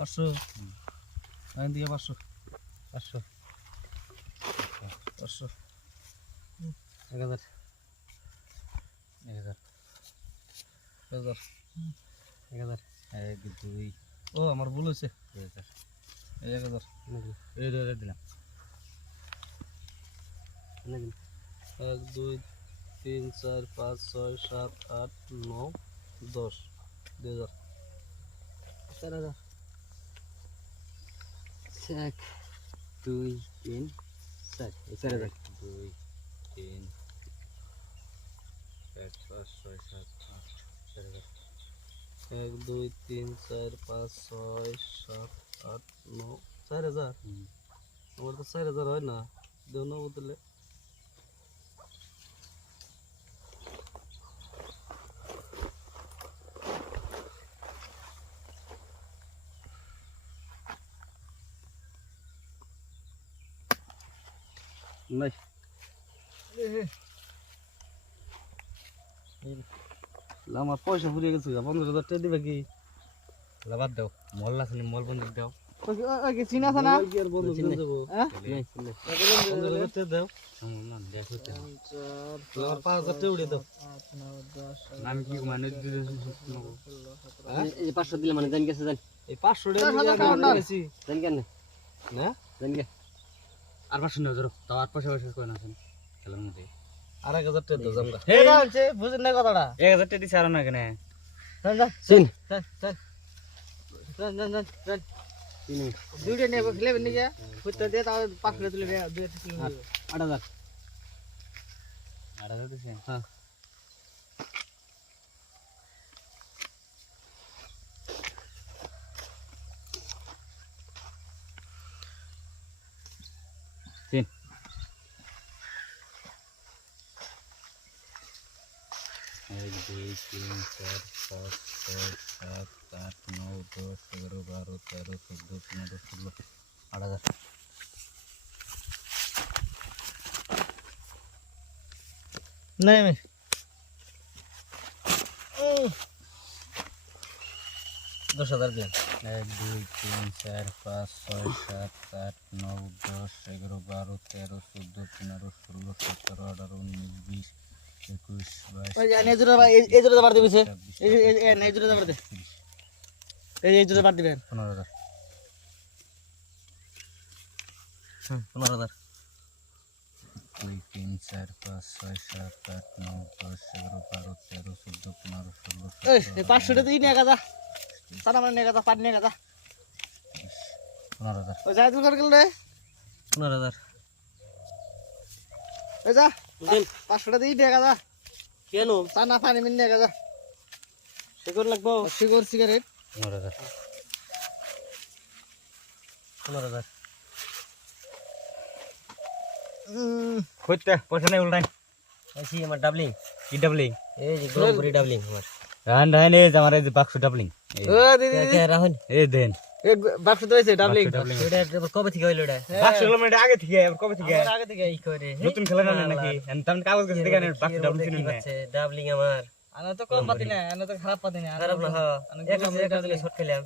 পাঁচশো আইন দিয়ে 500 500 500 1000 1000 1000 1000 1 2 ও আমার ভুল হইছে 1000 এই 1000 এই 2000 দিলাম 1 2 3 4 5 6 7 8 9 10 2000 4000 1 2 3 4 4000 2 3 4 5 6 7 8 4000 1 2 3 4 5 6 7 8 9 4000 আমার তো 4000 হয় না দেও না বদলে নাই আমার পয়সা ফুরিয়ে গেছে 15000 টাকা দিবে কি লাবাদ দাও মল আছে মল বন্ধ দাও ওকে চিনা আছে না কি আর বন্ধ করে দেব হ্যাঁ 15000 টাকা দাও না দেখো তো আমার 5000 টাকা উড়িয়ে দাও 8 9 10 আমি কি মানে এই 500 দিলে মানে জান গেছে জান এই 500 টাকা আমি গেছি জান কেন না জান গে আর 500 না ধরো তাও আর পয়সা কই না শুন খেলার মধ্যে আর 1000 টাকা দাও জামগা এটা হচ্ছে বুঝেন না কথাটা 1000 টাকা দিছ আর না কেন শুন চল দুইটা নেব খেলে বনি কে ফুটতে দে তাও 500 তুলে 2 তুলে 8000 8000 দিছেন হ্যাঁ তিন एक दो तीन चार पाँच छः सात आठ नौ 10 11 12 13 14 15 16 8000 नहीं मैं 10000 দিন 1 2 3 4 5 6 7 8 9 10 11 12 13 14 15 16 17 18 19 20 21 22 ওই জানে জোরে এই জোরে বার দিবিছে এই নাই জোরে বার দে এই জোরে বার দিবেন 15000 15000 2 3 4 5 6 7 8 9 10 11 12 13 14 15 16 এই 500 টাকা দিই না কাদা সারা মানে নে কাদা পাট নে কাদা 15000 ওই যাই দূর করে গেল রে 15000 এই যা 500 টাকা দিই না কাদা কেন সানা পানি মিন নে কাদা শিকড় লাগবো সিগারেট সিগারেট 15000 15000 কইতে পয়সা নাই উল্টাই আছি আমার ডাবলিং কি ডাবলিং এই যে গরমপুরি ডাবলিং আমার রান রান এই আমার এই বাক্স ডাবলিং ও দিদি কে রাহুল এই দেন এক বাক্স তো হইছে ডাবলিং এটা কবে থেকে হইলো এটা বাক্স হলো মানে আগে থেকে কবে থেকে আমার আগে থেকে এই করে নতুন খেলা না নাকি আমি কাগজ কাছে দেখেন বাক্স ডাবলিং কিনুন না ডাবলিং আমার আনা তো কম পাতি না আনা তো খারাপ পাতি না খারাপ না হ্যাঁ 1000 টাকা দিলে শর্ট খেলাম